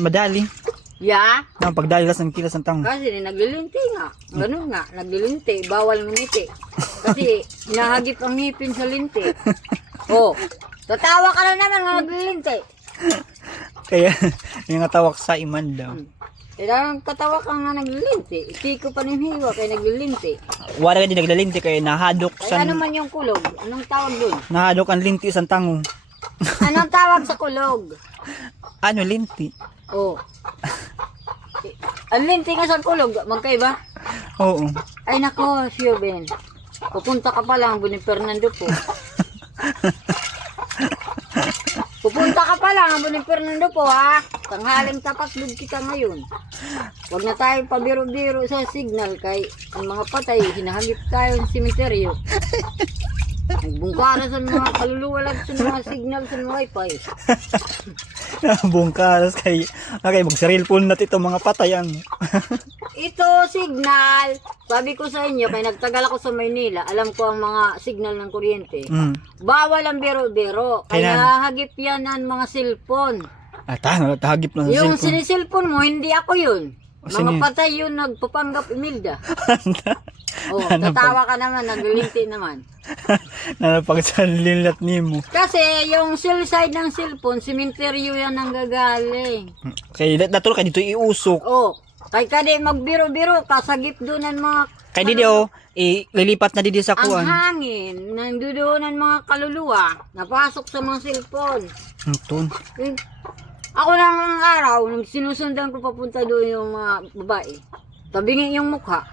Madali. Ya? Pagdali lang ng kilos ng tango. Kasi naglilinti nga. Ganun nga, naglilinti. Bawal ngumiti. Kasi hinahagip ang ngipin sa linti. Oh, tatawa ka na naman nga naglilinti. Kaya, yung tawak sa iman daw. Kailangan katawa ka nga naglilinti. Isiko pa ng hiwa kaya naglilinti. Wala ka din naglalinti kaya nahadok Kaya sa... ano man yung kulog? Anong tawag dun? Nahadok ang linti sa tango. Anong tawag sa kulog? Ano linti? Oh. Ang linti nga sa kulog, magkaiba? Oo. Ay nako, Sio Ben. Pupunta ka pa lang, Bunin Fernando po. Pupunta ka pa lang, Bunin Fernando po ha. Tanghaling tapat doon kita ngayon. Huwag na tayong pabiro-biro sa signal kay ang mga patay, hinahagip tayo ng simeteryo. Nagbungkara sa mga kaluluwalag sa mga signal sa mga wifi. Bungkaras kay... Okay, mag-cellphone phone na ito mga patayan. Ito, signal. Sabi ko sa inyo, kaya nagtagal ako sa Maynila, alam ko ang mga signal ng kuryente. Bawal ang biro-biro. Kaya hagip yan ang mga cellphone. Tahagip lang sa Yung cellphone. sinisilpon mo, hindi ako yun. Mga Sino? patay yun nagpapanggap Imelda. Oh, tatawa ka naman, naglilinti naman. Nanapagsalinlat ni mo. Kasi yung cell side ng cellphone, simenteryo yan ang gagaling. Kaya natulog ka dito iusok. Oh, kay kadi magbiro-biro, kasagip doon ang mga... Kaya didi lilipat na didi sa Ang kuwan. hangin, nandoon ang mga kaluluwa, napasok sa mga cellphone. Tun. Ako lang ang araw, nung sinusundan ko papunta doon yung mga babae, tabingin yung mukha.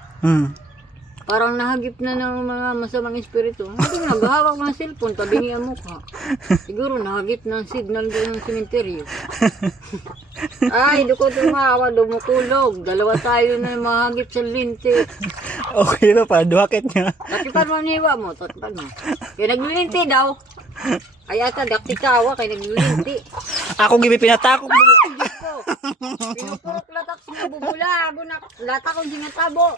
Parang nahagip na ng mga masamang espiritu. Hindi naghahawak ng cellphone, tabingi ang mukha. Siguro nahagip ng signal doon ng sementeryo. Ay, di ko tumawa, dumukulog. Dalawa tayo na mahagip sa linti. Okay na pa, duwakit niya. Takipan mo ang hiwa mo, takipan mo. Kaya naglilinti daw. Ay ata, daktikawa, kaya naglilinti. Ako gibi pinatakot mo. Diyos ko, pinupurok latak sinabubula. Latak kong sinatabo.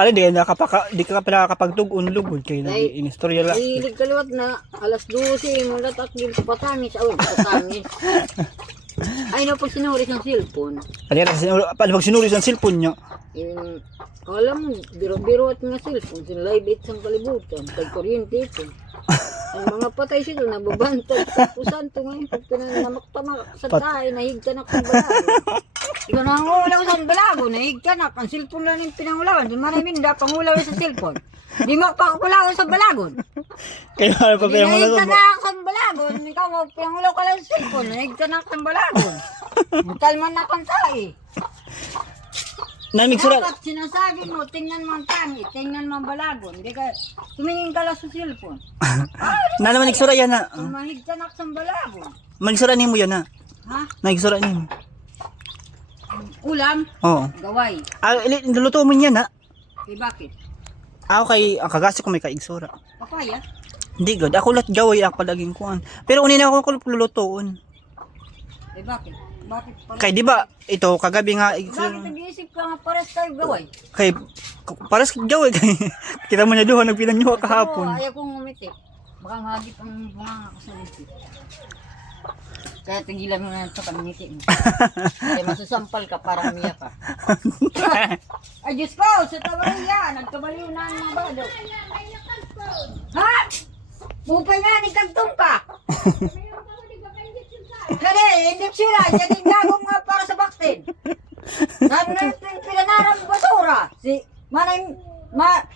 Ano, di ka pala nakakapagtug-unlugod kayo na inistorya lang. Hilig kaliwat na alas 12, mula takil sa Patamis. Patamis. Ay, no, pag sinuris ng cellphone. Pag sinuris ang cellphone niya. Yung, kala mo, biro-biro at mga cellphone. Live 8 sang kalibutan. Pag-kuryente ito. Ang mga patay sila, nababantag sa pusanto ngayon. Pag pinanamak-tamak sa tayo, nahigtanak sa balago. Ikaw nangulaw sa balago, nahigtanak. Ang cellphone lang yung pinangulawan. Doon maraminda, pangulaw sa cellphone. Di mo pakulaw sa balagon. Kaya ano pa pinangulaw sa nahigtanak sa balagon. Ikaw mo, pinangulaw ka lang sa cellphone. Nahigtanak sa balagon. Talman na kang tayo. Namig surat. Dapat sinasabi mo, tingnan mo ang tangi, tingnan mo ang balagon. Hindi ka, tumingin ka lang sa cellphone. Na naman nagsura yan na. Kung mahigtanak sa balagon. Magsura ni mo yan na. Ha? Nagsura ni mo. Ulam? Oo. Gaway. Niluto mo yan na. Eh bakit? Ako kay, ang kagasi ko may kaigsura. Papaya? Hindi god. Ako lat gaway ako palaging kuan. Pero unin ako lulutoon. Eh bakit? Bakit pa? Kay di ba ito kagabi nga Bakit nag-iisip ka nga pares tayo gaway? kay paras gaway kay kita mo niya duha nagpinanyo kahapon. Ayaw kong umiti. Baka mahagip ang mga kasaliti. Kaya tigilan mo na ito kamingiti mo. Kaya masusampal ka para umiyak ka. Ay Diyos ko, sa Tawaria, nagkabaliw na ang mga bado. Ha? Mupay nga, nagkagtong ka. Kaya, hindi sila, yan yung gagawin nga para sa baktin. Pinanaran basura. Si, manay,